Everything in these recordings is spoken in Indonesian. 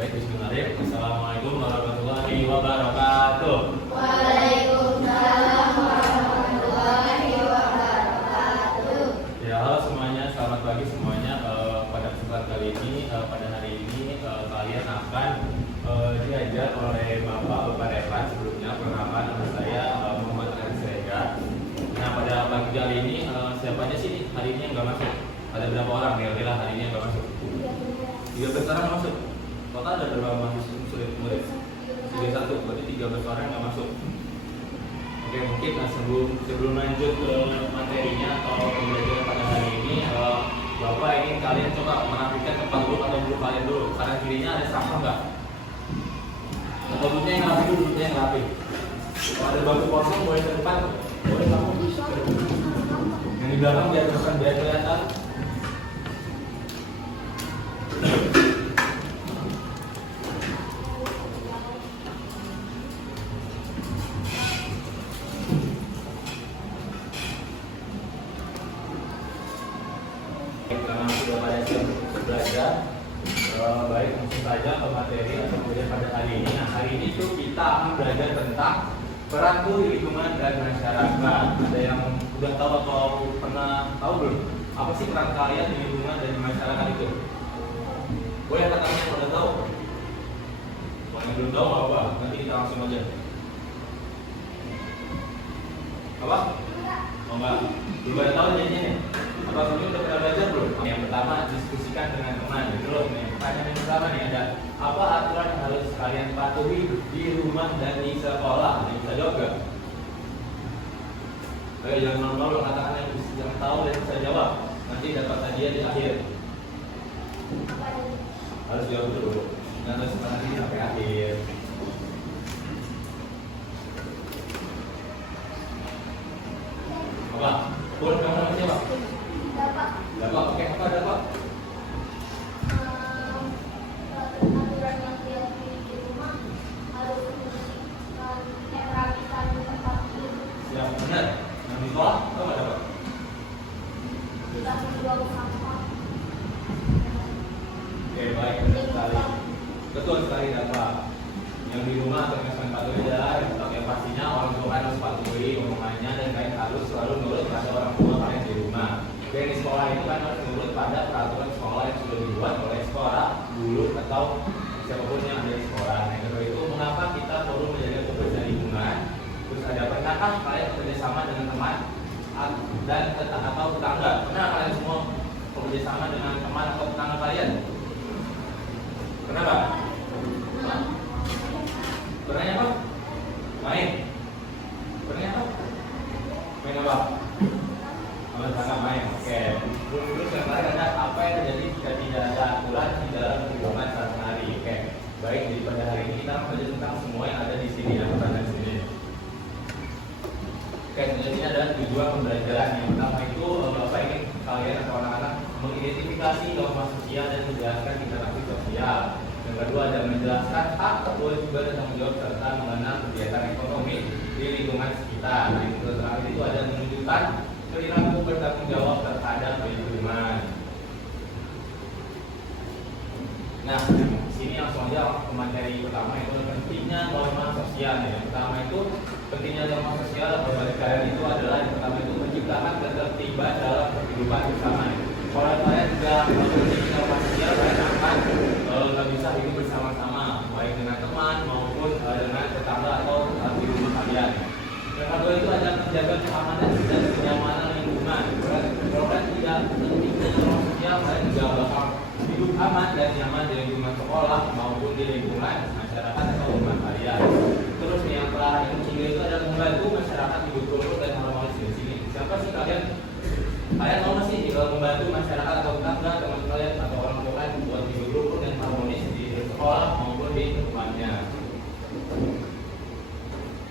Baik, bismillahirrahmanirrahim. Assalamualaikum warahmatullahi wabarakatuh. Waalaikumsalam warahmatullahi wabarakatuh. Ya, halo semuanya, selamat pagi semuanya. Pada kesempatan kali ini, pada hari ini kalian akan diajar oleh Bapak Revan. Sebelumnya perkenalkan, nama saya Muhammad Srega. Nah, pada pagi kali ini siapa aja sih hari ini yang nggak masuk? Ada berapa orang kira-kira hari ini yang nggak masuk? 13 orang masuk. Total ada berapa mahasiswa murid? 31, berarti 13 orang nggak masuk. Oke, mungkin sebelum lanjut ke materinya atau pembelajaran pada hari ini, Bapak ingin kalian coba merapikan tempat duduk atau duduk kalian dulu. Kanan kirinya ada sampah nggak? Atau duduknya yang rapi dulu, duduknya yang rapi. Kalau ada bangku kosong boleh ke depan, boleh kamu. Yang di belakang biar kelihatan. Karena sudah pada siap belajar, baik langsung saja ke materi atau kemudian pada hari ini. Nah, hari ini tuh kita akan belajar tentang peranku di lingkungan dan masyarakat. Ada yang udah tahu atau pernah tahu belum? Apa sih peran kalian di lingkungan dan di masyarakat itu? Boleh katakan yang udah tahu? Kalau yang belum tahu apa? Nanti kita langsung aja. Apa? Oh enggak? Belum ada tahu jadinya nih? Apa kamu udah pernah belajar belum? Yang pertama, diskusikan dengan teman. Belum nih. Pertanyaan yang pertama nih ada, apa aturan yang harus kalian patuhi di rumah dan di sekolah? Ada yang bisa jawab gak? Ayo jangan malu-malu, katakan yang tahu dan bisa jawab. Nanti dapat hadiah di akhir. Harus jawab dulu. Dan harus nanti sampai akhir. Apa? Boleh kamu nama siapa? Dapat, oke, apa dapat? Aturan yang diakui di rumah harus membersihkan merapikan tempat tidur. Siap, benar. Yang di sekolah, apa nggak dapat? Tidak membuang sampah. Oke, baik, benar sekali. Betul sekali dapat. Yang di rumah atau yang patuhi adalah yang pastinya orang tua harus patuhi omongannya dan kalian harus selalu nurut pada orang tua kalian di rumah. Dan di sekolah itu kan harus menurut pada peraturan sekolah yang sudah dibuat oleh sekolah, guru atau siapapun yang ada di sekolah. Nah, kedua itu mengapa kita perlu menjaga kebersihan lingkungan? Terus ada pernahkah kalian bekerjasama dengan teman dan atau tetangga? Pernah kalian semua bekerjasama dengan teman atau tetangga kalian? Kenapa? Pernahnya apa? Main. Pernahnya apa? Main apa? Sama main. Oke. Terus yang lain ada apa yang terjadi jika tidak ada aturan di dalam kehidupan sehari-hari. Oke. Baik, jadi pada hari ini kita akan belajar tentang semua yang ada di sini ya, di sini. Oke, jadi ini adalah tujuan pembelajaran. Yang pertama itu Bapak ingin kalian atau anak-anak mengidentifikasi norma sosial dan menjelaskan interaksi sosial. Yang kedua ada menjelaskan hak, kewajiban dan tanggung jawab serta mengenal kegiatan ekonomi di lingkungan sekitar. Nah, yang terakhir itu ada menunjukkan perilaku bertanggung jawab terhadap lingkungan. Nah, sini langsung aja ke materi pertama itu pentingnya norma sosial. Yang pertama itu pentingnya norma sosial bagi kalian itu adalah yang pertama itu menciptakan ketertiban dalam kehidupan bersama. Kalau kalian sudah memiliki norma sosial, kalian akan nggak bisa hidup bersama-sama, baik dengan teman maupun dengan tetangga atau di rumah kalian. Yang kedua itu ada menjaga keamanan dan kenyamanan lingkungan. Kalau kalian tidak memiliki norma sosial, kalian juga bakal hidup aman dan nyaman di lingkungan sekolah maupun di lingkungan masyarakat atau rumah kalian. Terus yang terakhir yang ketiga itu ada membantu masyarakat hidup rukun dan harmonis di sini. Siapa sih kalian? Kalian mau sih membantu masyarakat atau tetangga teman kalian atau orang tua kalian buat hidup rukun dan harmonis di sekolah maupun di rumahnya.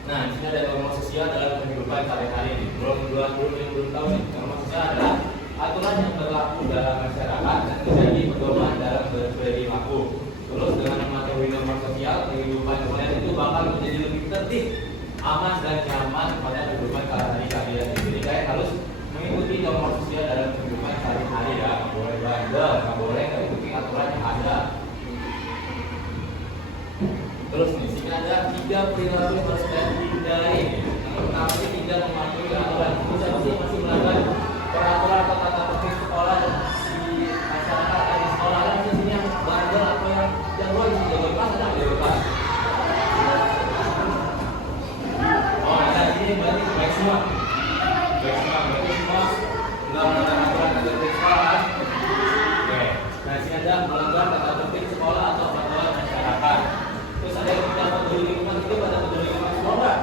Nah, di sini ada norma sosial dalam kehidupan sehari-hari. Belum yang belum tahu nih, norma sosial adalah aturan yang berlaku dalam masyarakat dan menjadi pedoman dalam berperilaku. Terus dengan mematuhi norma sosial, kehidupan kalian itu bakal menjadi lebih tertib, aman dan nyaman pada kehidupan sehari-hari kalian. Jadi kalian harus mengikuti norma sosial dalam kehidupan sehari-hari ya. Nggak boleh bandel, nggak boleh mengikuti aturan yang ada. Terus nih, sini ada 3 perilaku yang harus kita hindari. Yang pertama ini tidak mematuhi aturan. Ini siapa sih yang masih melanggar peraturan atau tata tertib sekolah di masyarakat atau di sekolah? Ada di sini yang bandel atau yang boy sih jago kelas ada jago kelas. Oh, ada ini berarti baik semua. Baik semua, berarti semua nggak melanggar aturan tata tertib sekolah kan? Oke. Nah, sini ada melanggar tata tertib sekolah atau peraturan masyarakat. Terus ada yang tidak peduli lingkungan, itu pada peduli lingkungan semua nggak?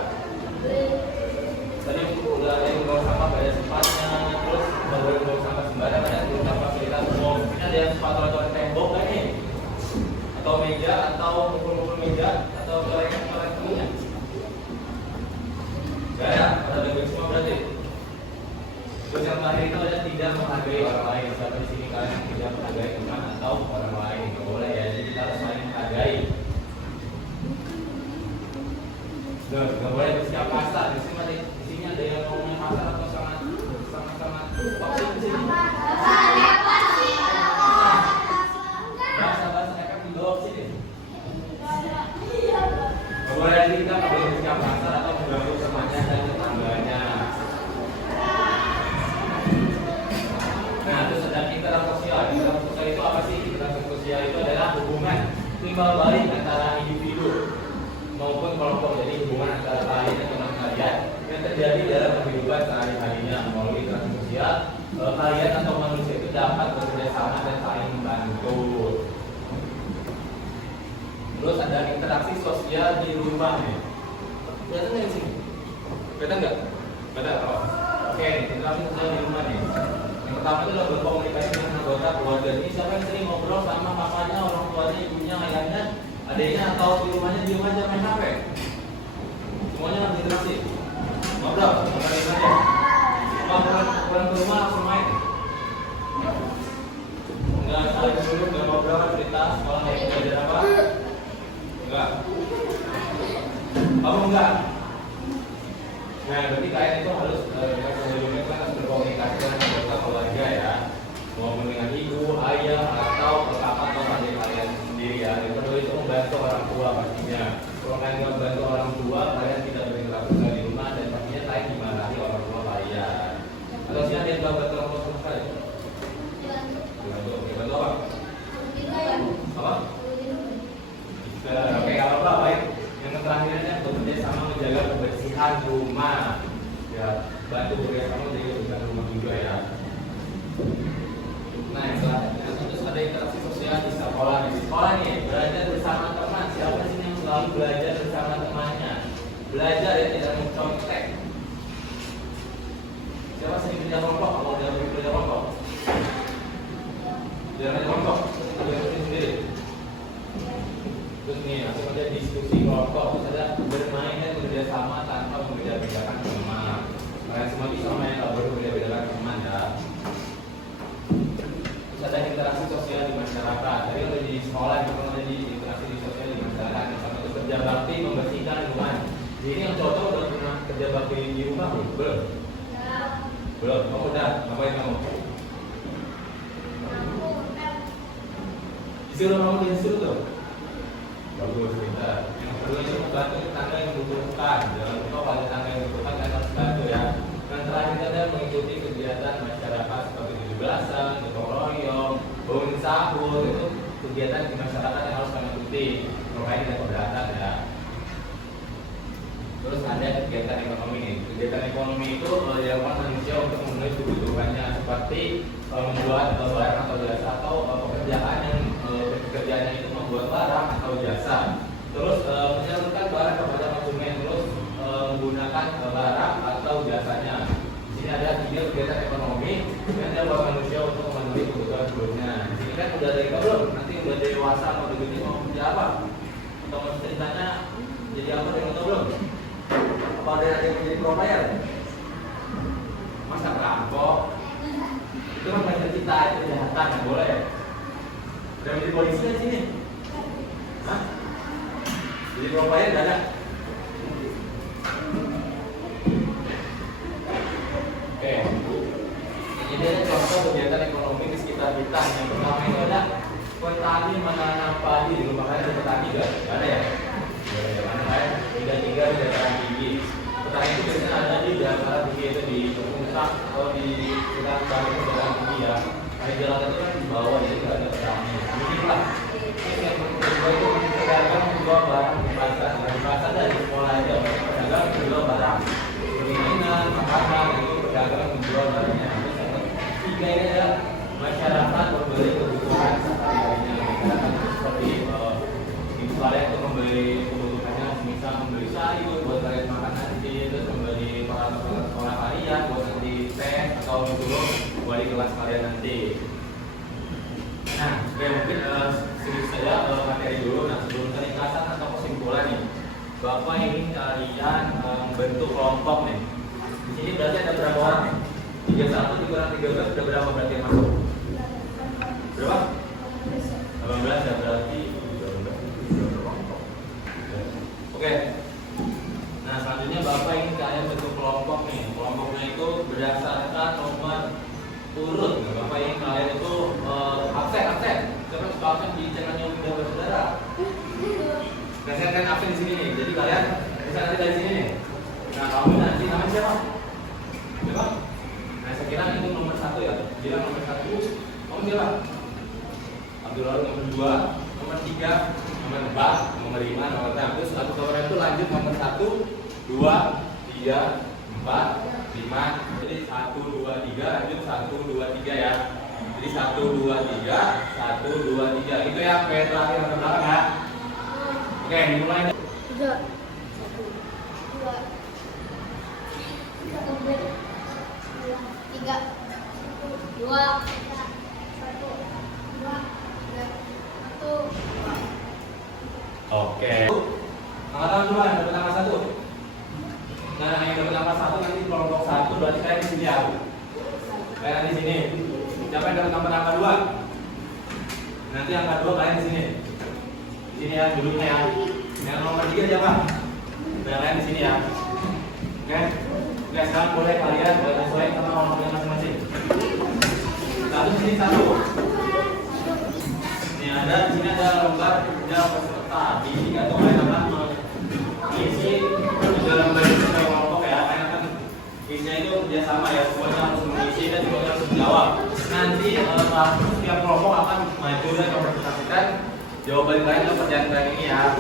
Tadi udah ada yang buang sampah pada tempatnya, terus nggak boleh buang sampah sembarangan, ada yang buang fasilitas umum. Ini ada yang suka coret-coret tembok kan nih? Atau meja, atau mukul-mukul meja, atau coret-coret temunya? Gak ada, pada baik semua berarti. Terus yang terakhir itu ada tidak menghargai orang lain. Siapa di sini kalian yang tidak menghargai teman atau orang lain? Nggak boleh ya, jadi kita harus saling menghargai. Nggak boleh bersikap kasar. Di sini ada yang ngomongnya kasar atau sangat toksik di sini. Bahasa efek di bawah sini. Nggak boleh lagi kita nggak boleh bersikap kasar atau mengganggu temannya dan tetangganya. Nah, terus ada interaksi sosial. Interaksi sosial itu apa sih? Interaksi sosial itu adalah hubungan timbal balik antara individu maupun kelompok. Jadi hubungan antara kalian dan teman kalian yang terjadi dalam kehidupan sehari-harinya. Melalui interaksi sosial, kalian atau manusia itu dapat bekerja sama dan saling membantu. Terus ada interaksi sosial di rumah nih. Kelihatan nggak di sini? Kelihatan nggak? Kelihatan? Oh. Oke, interaksi sosial di rumah nih. Yang pertama itu adalah berkomunikasi dengan anggota keluarga. Ini siapa yang sering ngobrol sama papanya, orang tuanya, ibunya, ayahnya, adiknya, atau di rumahnya diem aja main HP? Semuanya harus interaksi. Ngobrol, ngobrol aja. Pulang ke rumah langsung main. Enggak saling duduk, enggak ngobrol, cerita sekolah hari ini belajar apa? Enggak. Kamu enggak? Nah, berarti kalian itu harus sebelumnya kan harus berkomunikasi dengan anggota keluarga ya. Mau dengan ibu, ayah, atau kakak atau adik kalian sendiri ya. Yang kedua itu membantu orang tua pastinya. Kalau kalian nggak membantu orang tua, kalian tidak berinteraksi di rumah dan pastinya kalian dimarahi orang tua kalian. Atau sih ada yang nggak bantu orang tua sama sekali? Bantu apa? Apa? Oke, apa baik. Yang terakhirnya bekerja sama menjaga kebersihan rumah. Ya, bantu bekerja sama menjaga kebersihan rumah juga ya. Nah, yang selanjutnya terus ada interaksi sosial di sekolah. Di sekolah nih, belajar bersama teman. Siapa sih yang selalu belajar bersama temannya? Belajar ya, tidak mencontek. Siapa sih yang kerja kelompok? Kalau dia kerja kelompok, jangan kelompok, kerja sendiri. Terus nih, langsung aja diskusi kelompok. Terus ada bermain dan bekerja sama tanpa membeda-bedakan teman. Kalian semua bisa main, nggak boleh membeda-bedakan teman ya. Ada interaksi sosial di masyarakat. Tadi udah di sekolah, juga ada di interaksi di sosial di masyarakat. Yang satu itu kerja bakti membersihkan lingkungan. Jadi ini yang cowok udah pernah kerja bakti di rumah belum? Belum. Belum. Kamu udah ngapain kamu? Disuruh kamu disuruh tuh. Bagus kita. Yang kedua itu membantu tetangga yang membutuhkan. Jangan lupa pada tetangga yang membutuhkan kalian harus bantu ya. Dan terakhir ada mengikuti kegiatan masyarakat seperti 17-an, gotong royong, bangun sahur, itu kegiatan di masyarakat yang harus kalian ikuti. Makanya tidak keberatan ya. Terus ada kegiatan ekonomi nih. Kegiatan ekonomi itu dilakukan manusia untuk memenuhi kebutuhannya seperti membuat barang atau jasa atau pekerjaan yang pekerjaannya itu membuat barang atau jasa. Terus menyalurkan barang kepada konsumen, terus menggunakan barang atau jasanya. Di sini ada 3 kegiatan ekonomi yang dilakukan manusia untuk memenuhi kebutuhan hidupnya. Di sini kan udah dari belum? Nanti udah dewasa mau begini mau kerja apa? Atau mau ceritanya jadi apa dengan atau belum? Apa ada yang menjadi pro player? Masa perampok? Itu kan banyak kita itu kejahatan, nggak boleh. Udah menjadi polisi di sini? Hah? Jadi pro player nggak ada? Oke. Ini ada contoh kegiatan ekonomi di sekitar kita. Yang pertama itu ada petani menanam padi. Di rumah kalian ada petani nggak? Nggak ada ya? dari dataran tinggi. Petaran itu biasanya ada di dataran tinggi, itu di puncak atau di sekitar dataran tinggi ya. Nah, jalan itu kan di bawah, jadi tidak ada petarannya. Begitulah. Terus yang kedua itu pedagang menjual barang di pasar. Nah, di pasar dari mulai aja pedagang menjual barang mainan, makanan, itu pedagang menjual barangnya. Terus yang ketiga ini adalah masyarakat membeli kebutuhan sehari-harinya. Masyarakat itu seperti kalian itu membeli kebutuhannya, misal membeli sayur buat kalian makan nanti, terus membeli peralatan sekolah kalian buat nanti tes atau dulu buat di kelas kalian nanti. Nah, oke, mungkin sedikit saja materi dulu. Nah, sebelum keringkasan atau kesimpulan nih, Bapak ingin kalian bentuk kelompok nih. Di sini berarti ada berapa orang nih? 31 dikurang 13 sudah berapa berarti yang masuk? Berapa? 18 ya, berarti oke. Nah, selanjutnya Bapak ingin kalian bentuk kelompok nih. Kelompoknya itu berdasarkan nomor urut. Nah, Bapak ingin kalian itu absen. Siapa suka absen di channelnya Udah Bersaudara? Nah, saya akan absen di sini nih. Jadi kalian bisa nanti dari sini nih. Nah, kamu nanti namanya siapa? Siapa? Nah, saya kira itu nomor 1 ya. Bilang nomor 1. Kamu siapa? Abdul Lalu nomor 2, nomor 3, nomor 4, nomor 5, nomor 6. Terus satu nomor itu lanjut nomor 1, 2, 3, 4, 5. Jadi 1, 2, 3 lanjut 1, 2, 3 ya. Jadi 1, 2, 3, 1, 2, 3. Itu ya kayak terakhir yang belakang ya. Oke, dimulai. 3, 2, 1. Oke. Angkatan dulu yang dapat angka 1. Nah, yang dapat angka 1 nanti kelompok 1 berarti kalian di sini ya. Kalian di sini. Siapa yang dapat angka 2? Nanti angka 2 kalian di sini. Di sini ya duduknya ya. Yang nomor 3 siapa? Nah, kalian di sini ya. Oke. Oke, sekarang boleh kalian sesuai sama nomornya masing-masing. Satu di sini 1. Di sini ada lembar kerja peserta. Di sini atau kalian akan mengisi di dalam bagian kelompok ya. Kalian akan isinya itu kerjasama ya. Semuanya harus mengisi dan semuanya harus menjawab. Nanti setiap kelompok akan maju dan mempresentasikan jawaban kalian ke pertanyaan kalian ini ya.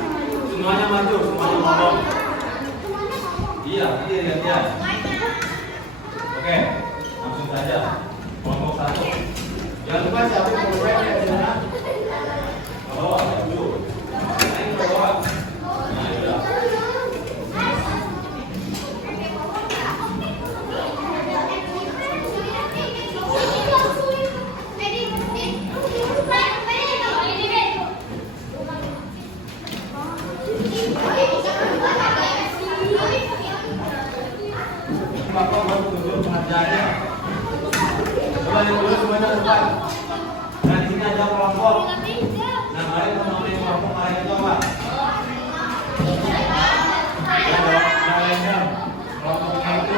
Semuanya maju, semuanya ngomong. Iya, nanti lihat-lihat. Oke, langsung saja. Kelompok 1. Jangan lupa siapin proyeknya di sana. Oh, dulu. Naik ke bawah. Nah, udah. Bapak buat tunjuk pengerjaannya. Coba lihat dulu semuanya depan. Nah, di sini ada kelompok. Nah, kalian memahami kelompok kalian itu apa? Kelompoknya itu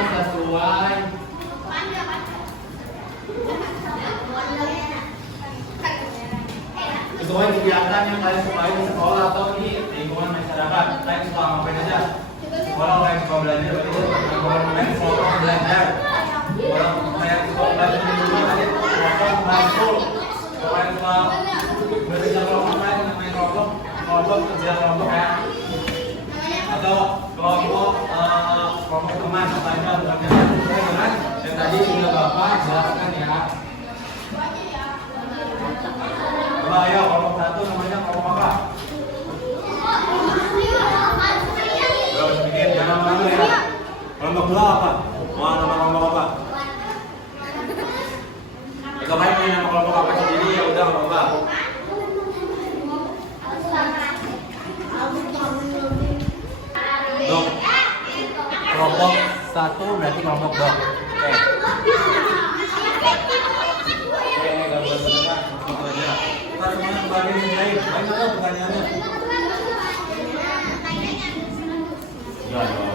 sesuai kegiatan yang kalian sukai di sekolah atau di lingkungan masyarakat. Kalian suka ngapain aja? Kalau kalian suka belajar, berarti kalau kalian suka belajar. Kalau kalian suka belajar di rumah, kalian suka bantu. Kalau kalian suka bekerja kelompok, kalian namanya kelompok kerja kelompok ya. Atau kelompok teman apa aja bukannya sesuai dengan yang tadi sudah Bapak jelaskan ya. Coba ayo kelompok 1 namanya kelompok apa? Terus bikin jangan nama dulu ya. Kelompok 2 apa? Mau nama kelompok apa? Kalau kalian punya nama kelompok apa sendiri ya udah nggak apa-apa. Dok. Kelompok 1 berarti kelompok dok. Oke. Oke, enggak buat sebentar, langsung aja. Kita semuanya kembali nilai. Banyak dong pertanyaannya. Enggak dong.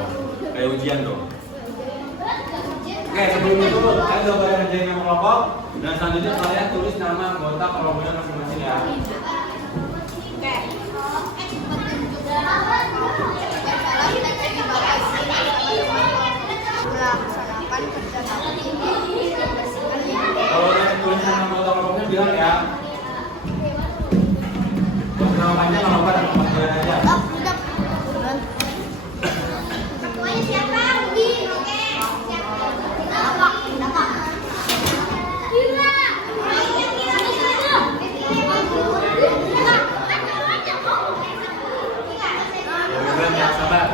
Kayak ujian dong. Oke, sebelum itu kalian udah pada ngerjain nama kelompok dan selanjutnya kalian tulis nama anggota kelompoknya masing-masing ya. Oke. nama panjang nama apa dan nama panggilan aja. Udah. Ketuanya siapa? Udi. Oke. Siapa? Apa? Gila. Ya, sabar.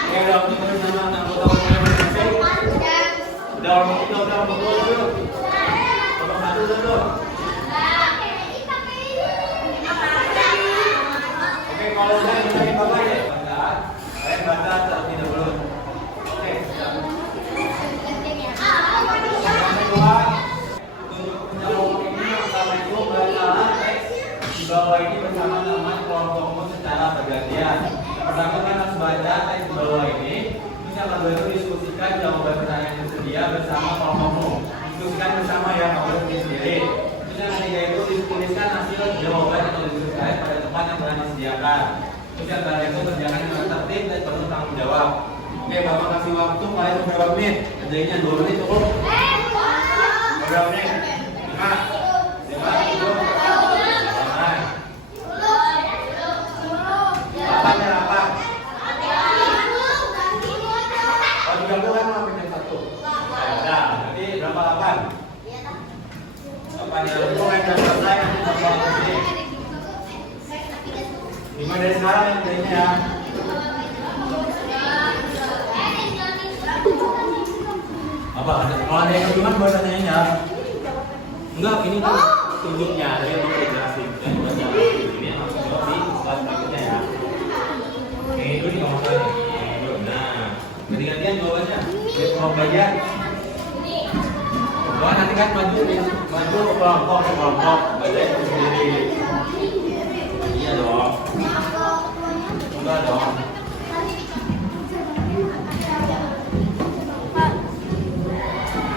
Oke, udah untuk terus nama anggota masing-masing. Udah orang dulu. Nomor 1 dulu. Oke, kalau udah ini bapak ya. Saya baca terlebih dahulu. Oke, siap. Yang kedua, untuk pencalonan ini yang pertama itu bacalah teks di bawah ini bersama nama kelompokmu secara bergantian. Pertama kan harus baca teks di bawah ini. Terus yang kedua itu diskusikan jawaban pertanyaan yang tersedia bersama kelompokmu. Diskusikan bersama ya, nggak boleh sendiri. Terus yang ketiga itu dituliskan hasil jawaban atau diskusikan pada tempat yang telah disediakan. Terus yang terakhir itu kerjakan dengan tertib dan penuh tanggung jawab. Oke, Bapak kasih waktu kalian berapa menit? Kerjanya 2 menit cukup. Berapa menit? 5, 10, 8 ya 8. Oh, 30 kan sampai jam 1. Nah, nanti berapa 8? 8 ya, itu kan jam selesai nanti bapak kesini. 5 dari sekarang yang kerjanya ya. Apa? Kalau ada yang kebingungan buat tanyain ya. Enggak, ini kan tunjuknya, tapi yang mau jelasin. Dan buat jawab ini langsung jawab di slide berikutnya ya. Oke, itu nih ngomong lagi. Nah, ganti-gantian jawabannya. Lihat kelompoknya. Wah, nanti kan maju kelompok, baca itu sendiri. Iya dong. Enggak dong.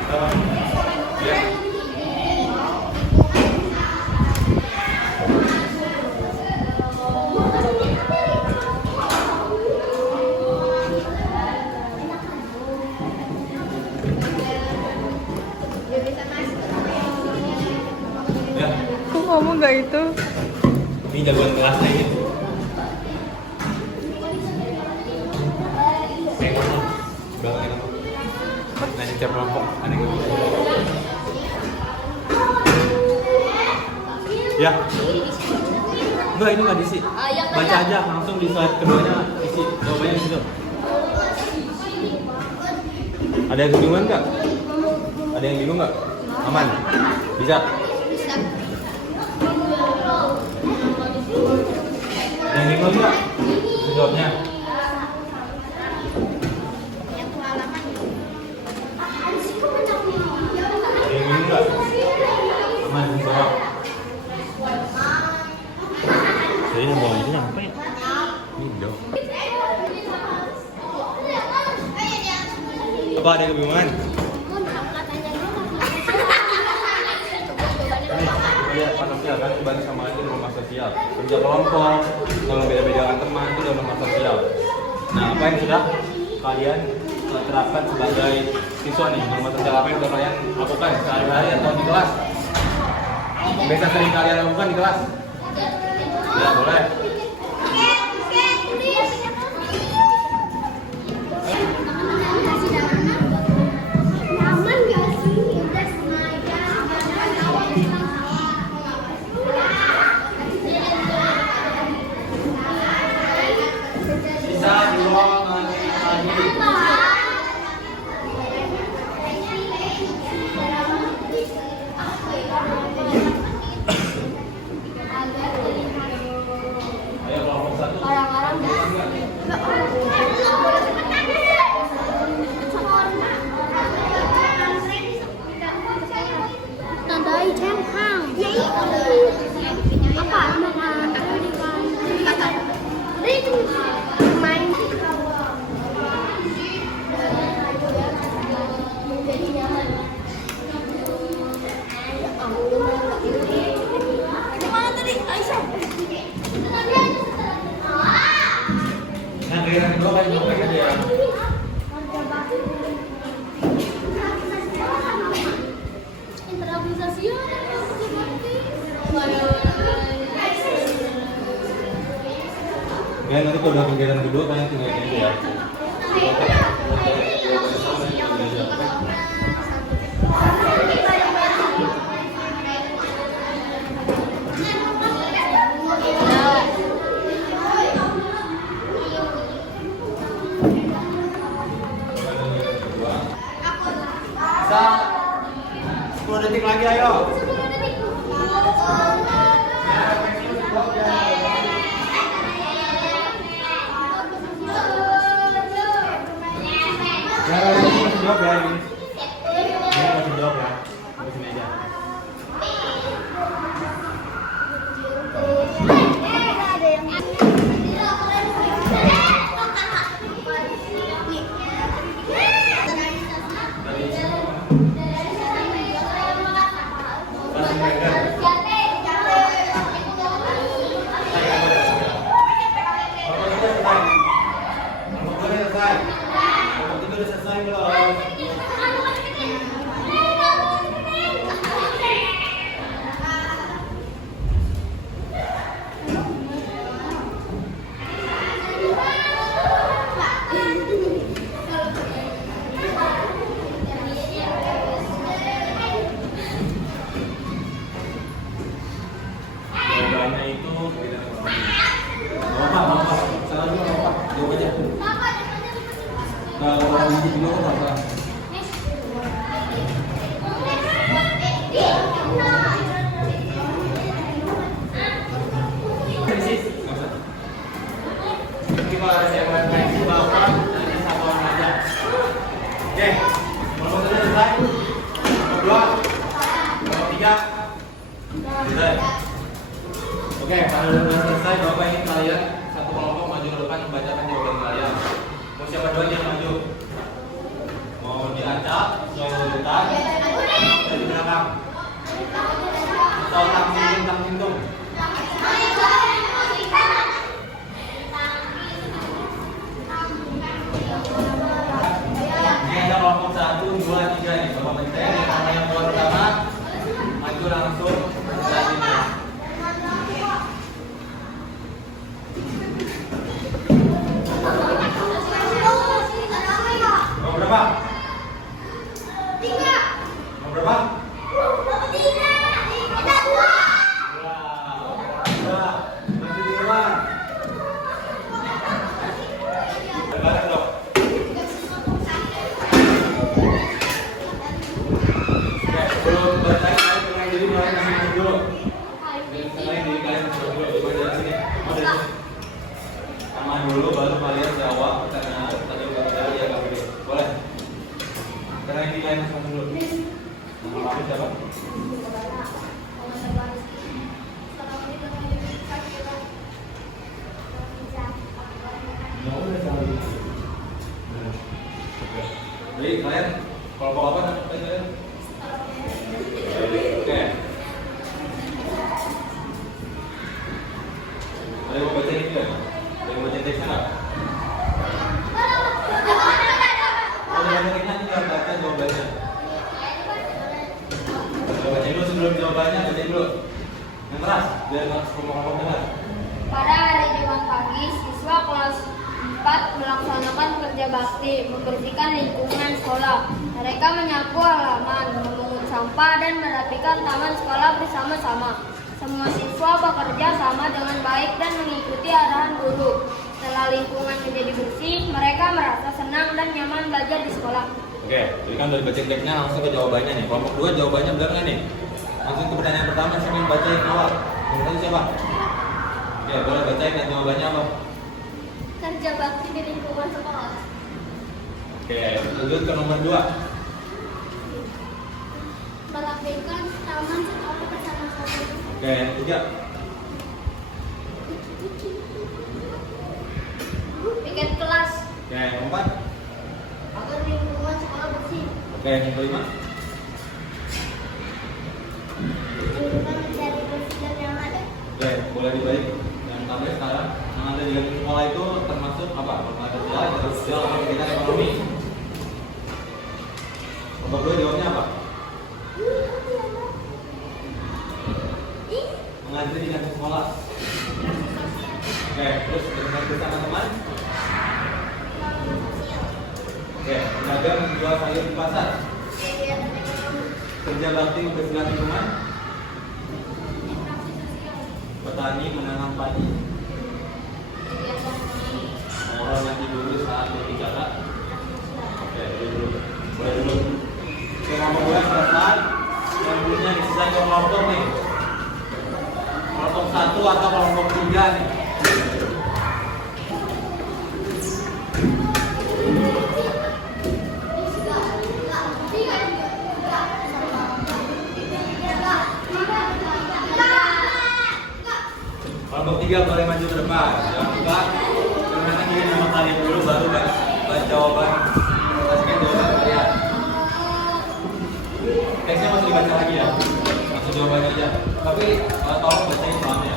Ya. Ya. Kok kamu nggak itu? Ini jagoan kelasnya ini. Belakangnya. Nah, ini tiap kelompok ada yang ya. Enggak, ini nggak diisi. Baca aja langsung di slide keduanya isi jawabannya di situ. Ada yang bingung nggak? Ada yang bingung nggak? Aman? Bisa? Yang bingung nggak? Jawabnya. Ada yang bingung nggak? Aman, jawab. Jadi yang bawah itu apa ya? Ini dong. Apa ada kebingungan? Ini lihat sosial kan dibanding sama aja di rumah sosial. Kerja kelompok, kalau beda-bedakan teman itu dalam rumah sosial. Nah, apa yang sudah kalian terapkan sebagai siswa nih? Rumah sosial apa yang sudah kalian lakukan sehari-hari atau di kelas? Biasa sering kalian lakukan di kelas? Ya, boleh. Bisa diulang lagi. Ayo kelompok 1. Tandai cengkang. Ya itu. Apa namanya? Itu main. Gimana tadi Aisyah? Nah, giliran kedua kan nyopek aja ya. Improvisasi. Ya nanti kalau udah kegiatan kedua kalian tinggal ini ya. Bisa 10 detik lagi ayo. Ya, ini masih jawab ya ini. Ini masih jawab ya. Di sini aja. Selesai belum? Jawabannya itu apa? Salah dulu apa? Jawab aja. Kalau orang ini dulu kan apa? Gimana saya main di bawah nanti satu orang aja. Oke, nomor satu selesai. Nomor dua, nomor tiga, selesai. Oke, kalau sudah selesai, Bapak ingin kalian satu kelompok maju ke depan membacakan jawaban kalian. Mau siapa duluan yang maju? Mau diacak, mau depan, atau di belakang? Atau tang pintung? Ini ada kelompok 1, 2, 3 nih. Bapak pencet yang keluar pertama, maju langsung ke sini. Mau berapa? 3. Mau berapa? 3. Kita 2. Dua. Masih di luar. Bareng dong. Oke, sebelum bertanya kalian kenalin diri kalian masing-masing dulu. Kenalin diri kalian masing-masing dulu. Coba dari sini. Mau dari sini. Sama dulu baru kalian jawab pertanyaan. Tadi udah jawab ya Kak Budi. Boleh? Kenalin diri kalian masing-masing dulu. Nama Pak siapa? Jadi kalian kelompok apa namanya kalian? Oke. Ada mau baca ini kan? Ada mau baca teksnya nggak? Ada baca teksnya ini nggak baca jawabannya. Baca dulu sebelum jawabannya, baca dulu. Yang keras, biar kelompok-kelompok dengar. Pada hari Jumat pagi, siswa kelas 4 melaksanakan kerja bakti, membersihkan lingkungan sekolah. Mereka menyapu halaman, memungut sampah, dan merapikan taman sekolah bersama-sama. Semua siswa bekerja sama dengan baik dan mengikuti arahan guru. Setelah lingkungan menjadi bersih, mereka merasa senang dan nyaman belajar di sekolah. Oke, jadi kan udah baca teksnya langsung ke jawabannya nih. Kelompok 2 jawabannya benar nggak nih? Langsung ke pertanyaan pertama, siapa yang baca yang awal? Yang satu siapa? Oke, boleh baca kan jawabannya apa? Kerja bakti di lingkungan sekolah. Oke, lanjut ke nomor 2. Merapikan taman sekolah bersama-sama. Oke, yang ketiga. Piket kelas, Oke, yang keempat. Agar lingkungan sekolah bersih. Oke, yang kelima. Lingkungan menjadi bersih dan nyaman. Oke, boleh dibalik. Yang sampai sekarang yang ada di lingkungan sekolah itu termasuk apa? Pengalaman sosial, sosial, atau kegiatan ekonomi. Kelompok 2 jawabnya apa? Mengajar di lingkungan sekolah. Oke, terus dengan bersama teman. Oke, pedagang menjual sayur di pasar. Kerja bakti membersihkan lingkungan. Petani menanam padi. Orang yang tidur saat berbicara. Oke, dulu. Boleh dulu. Oke, kelompok gue selesai. Yang punya sisa kelompok nih. Kelompok 1 atau kelompok 3 nih. Kelompok 3 boleh maju ke depan. Jangan lupa karena kirim nama kalian dulu baru baca jawaban. Pastikan jawaban kalian. Teksnya masih dibaca lagi ya. Masuk jawabannya aja. Tapi tolong bacain soalnya.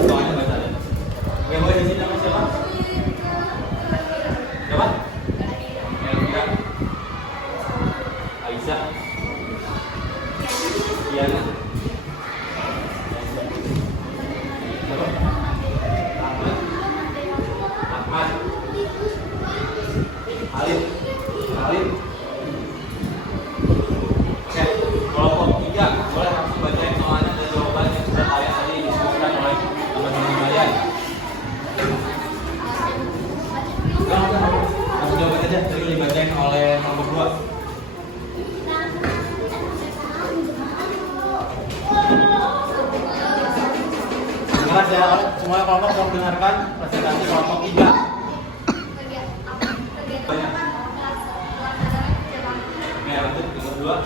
Soalnya baca aja. Oke, boleh di sini nama siapa? Siapa? Elvira. Aisyah. Diana. Ahmad, Alif, Oke, kelompok 3 boleh langsung bacain soalnya dan jawaban yang sudah kalian tadi disebutkan oleh teman-teman kalian. Langsung jawaban aja, tadi dibacain oleh kelompok 2. Jelas ya, semua kelompok mau dengarkan presentasi kelompok 3. Banyak. Oke, lanjut ke kedua.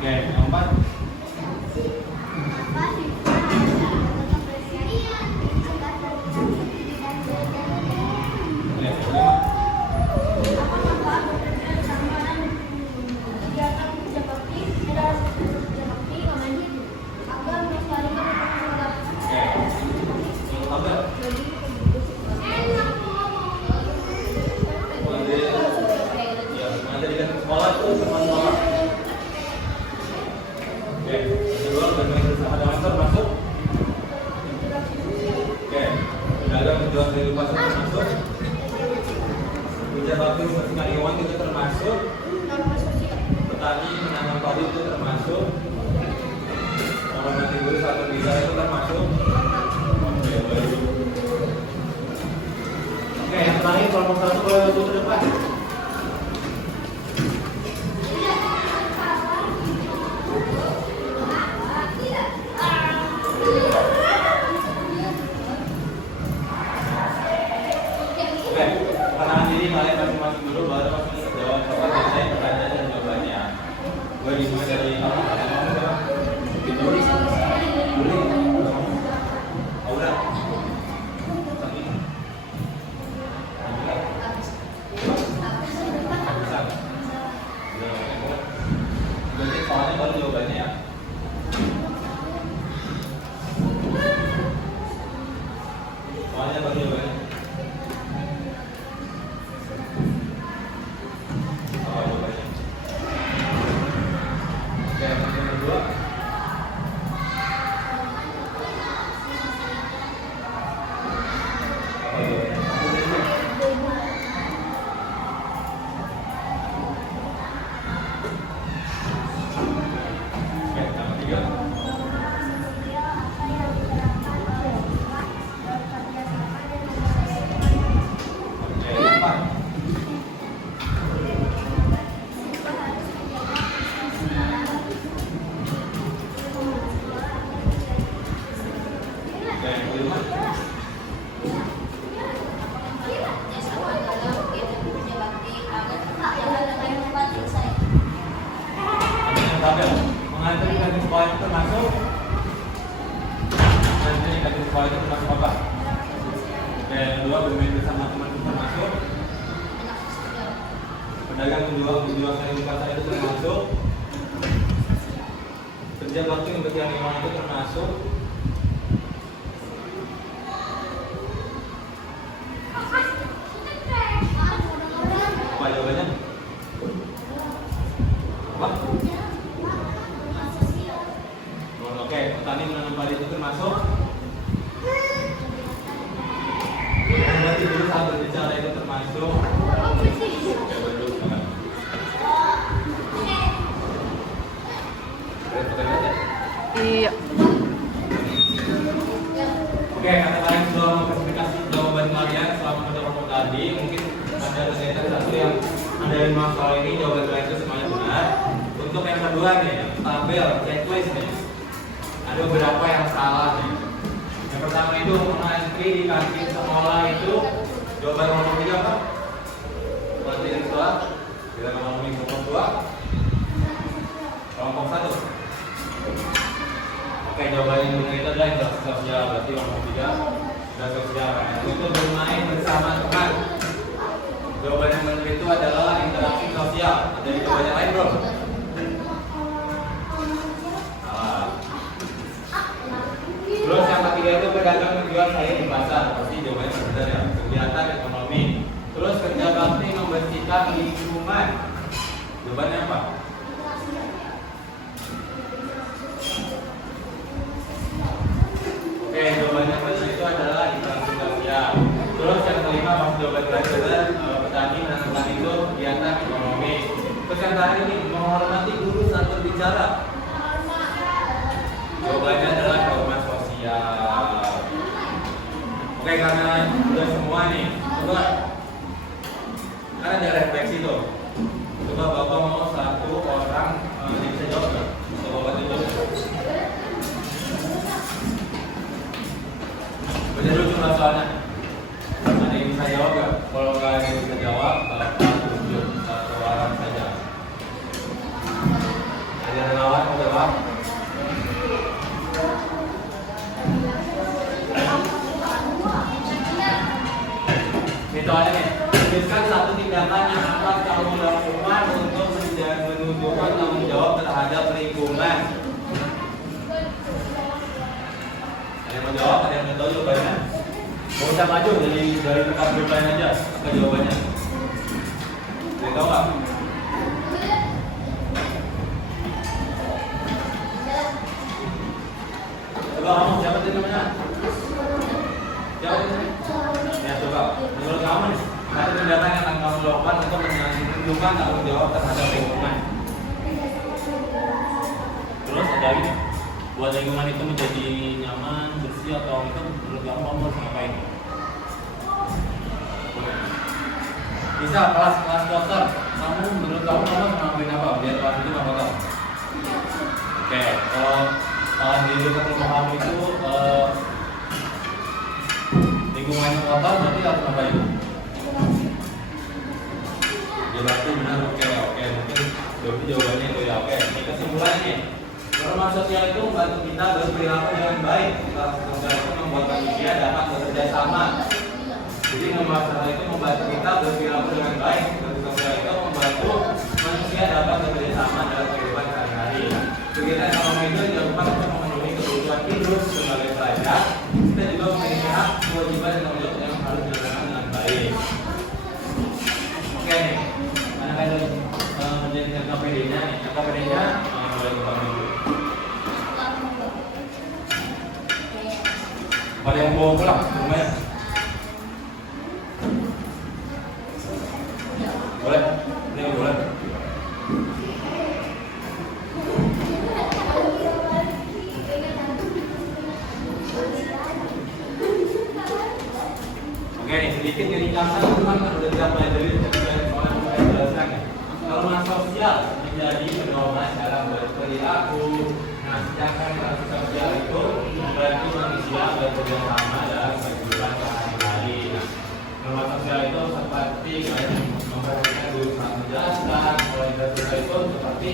Oke, yang 4. Petani menanam padi itu termasuk. Kalau nanti dulu satu bisa itu termasuk. Oke, yang terakhir kelompok 1 boleh maju ke depan. Oke, pandangan diri kalian masing-masing dulu baru masuk jawab pertanyaan dan jawabannya. Gue dimulai dari soalnya baru jawabannya ya. Soalnya baru jawabannya. Apa jawabannya? Oke, yang kedua. Apa jawabannya? Mengantar negatif sekolah itu termasuk negatif sekolah itu termasuk apa? Oke, yang kedua bermain bersama teman itu termasuk. Pedagang menjual sayur di pasar itu termasuk. Kerja bakti membersihkan lingkungan itu termasuk. Oke, karena kalian sudah mengklasifikasi jawaban kalian selama menjawab tadi, mungkin ada ternyata satu yang ada 5 soal ini jawaban kalian itu semuanya benar. Untuk yang kedua nih, tabel checklist nih, ada beberapa yang salah nih. Yang pertama itu mengantri di kantin sekolah itu jawaban nomor 3 apa? Mengantri di sekolah kita ngomongin kelompok 2, kelompok 1. Oke, jawaban yang benar itu adalah interaksi sosial, berarti nomor 3 interaksi sosial. Itu bermain bersama teman. Jawaban yang benar itu adalah interaksi sosial. Ada di jawabannya lain bro? Salah. Terus yang ketiga itu pedagang menjual sayur di pasar. Pasti jawabannya benar ya. Kegiatan ekonomi. Terus kerja bakti membersihkan lingkungan. Jawabannya apa? Oke, jawabannya benar itu adalah interaksi sosial. Terus yang kelima pas jawaban terakhir petani menentukan itu kegiatan ekonomi. Terus yang terakhir ini menghormati guru saat berbicara. Jawabannya adalah hormat sosial. Oke, karena sudah semua nih, coba karena ada refleksi tuh. Coba bapak mau satu orang yang bisa jawab nggak? Coba bapak jawab. Baca dulu jumlah soalnya. Ada yang bisa jawab nggak? Kalau nggak ada yang bisa jawab, bapak tunjuk satu orang saja. Ada yang relawan mau jawab? Ini soalnya nih, tuliskan satu tindakan yang akan kamu lakukan untuk menunjukkan tanggung jawab terhadap lingkungan. Ada yang mau jawab? Ada yang mau tahu jawabannya? Mau usah maju dari tempat jawabannya aja, apa jawabannya? Ada tahu nggak? Coba kamu siapa tadi namanya? Jawab ini. Ya coba, menurut kamu nih, ada tindakan yang akan kamu lakukan untuk menunjukkan tanggung jawab terhadap lingkungan. Terus ada lagi, buat lingkungan itu menjadi nyaman, bersih atau itu menurut kamu harus ngapain? Bisa kelas kotor, kamu menurut kamu harus ngapain apa? Biar kelas itu nggak kotor. Oke, kalau di dekat rumah kamu itu lingkungannya kotor, berarti harus ngapain? Ya berarti benar, oke, mungkin jawabannya itu ya, oke. Ini kesimpulannya, norma sosial itu membantu kita berperilaku dengan baik. Interaksi sosial itu membuat manusia dapat bekerja sama. Jadi norma sosial itu membantu kita berperilaku dengan baik. Interaksi sosial itu membantu manusia dapat bekerja sama dalam kehidupan sehari-hari. Kegiatan ekonomi itu dilakukan untuk memenuhi kebutuhan hidup sebagai pelajar. Kita juga memiliki hak, kewajiban dan tanggung jawab yang harus dilakukan dengan baik. Oke nih, mana kalian menjadi KPD-nya nih? KPD-nya boleh kita dulu. Ada yang bawa pulang rumahnya? Boleh? Ini boleh? Oke nih, sedikit ringkasan teman udah tidak pelajari soal yang jelaskan ya. Norma sosial menjadi pedoman dalam berperilaku. Nah, sedangkan interaksi sosial itu membantu manusia bekerja sama dalam kehidupan sehari-hari. Nah, norma sosial itu seperti memperhatikan guru saat menjelaskan. Kalau interaksi sosial itu seperti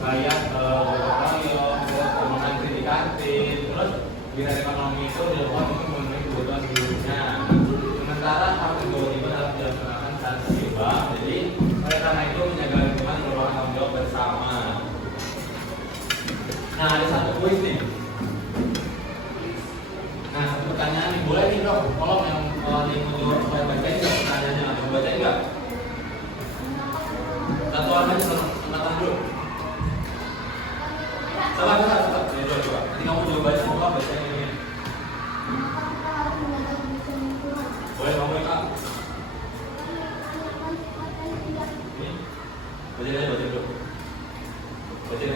kayak berkomunitas, terus mengantri di kantin, terus kegiatan ekonomi itu dilakukan untuk memenuhi kebutuhan hidupnya. Sementara hak kewajiban harus dilaksanakan secara seimbang. Jadi oleh karena itu menjaga lingkungan merupakan tanggung jawab bersama. Nah, ada satu kuis nih. Nah, satu pertanyaan nih, boleh nih dok, tolong yang mau jawab supaya bacain nggak pertanyaannya, atau bacain nggak? Satu orang aja senangkan dulu. Coba. Nanti kamu jawabannya semua bacain ini. Boleh kamu ya kak? Ini, bacain aja dulu. Bacain.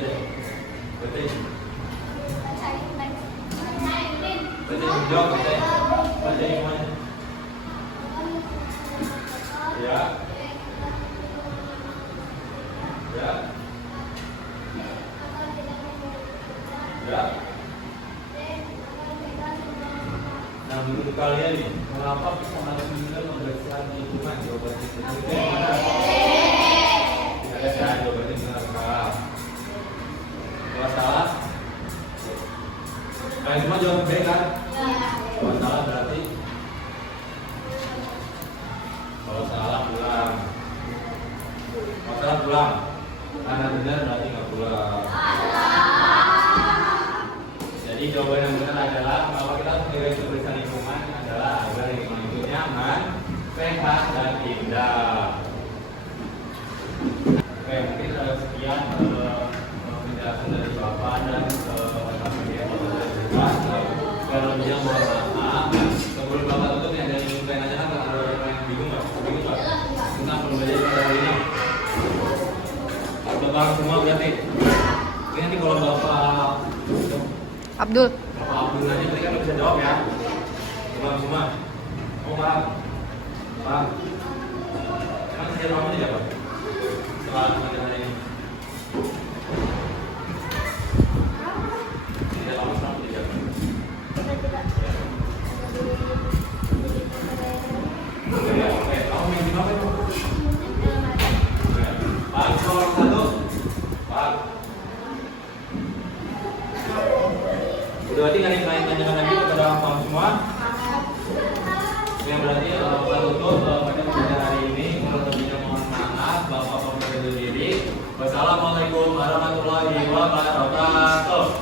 Jawab, bacain. Baca semuanya. Ya. Ya. Ya. Nah, menurut kalian nih, mengapa kita harus meninggal membersihkan lingkungan? Jawabannya itu gimana? Tidak ada ya, jawabannya benar salah. Kalau salah, kalian semua jawab B kan? Kalau salah berarti kalau salah pulang. Kalau salah pulang. Karena benar berarti nggak pulang. Jadi jawaban yang benar adalah kalau kita menjaga kebersihan lingkungan adalah agar lingkungan itu nyaman, sehat dan indah. Oke, mungkin sekian penjelasan dari Bapak dan teman-teman yang juga. Kalau lebihnya mohon maaf. Sebelum Bapak tutup nih, ada yang ingin nanya kan? Ada yang bingung nggak? Bingung nggak? Tentang pembelajaran pada ini. Bapak semua berarti. Ini nanti kalau Bapak Abdul. Bapak Abdul nanya tadi kan bisa jawab ya. Semua. Oh paham. Paham. Emang sejauh kamu tidak Pak? Soal pembelajaran ini. Tidak kamu sama tidak? Oke, kamu main di mana itu? Pak, nomor 1. Pak. Berarti kan yang lain tanyakan lagi kepada kamu semua. Yang berarti Pak tutup pada pembelajaran hari ini. Kalau lebihnya mohon maaf, Bapak undur diri. Wassalamualaikum warahmatullahi wabarakatuh.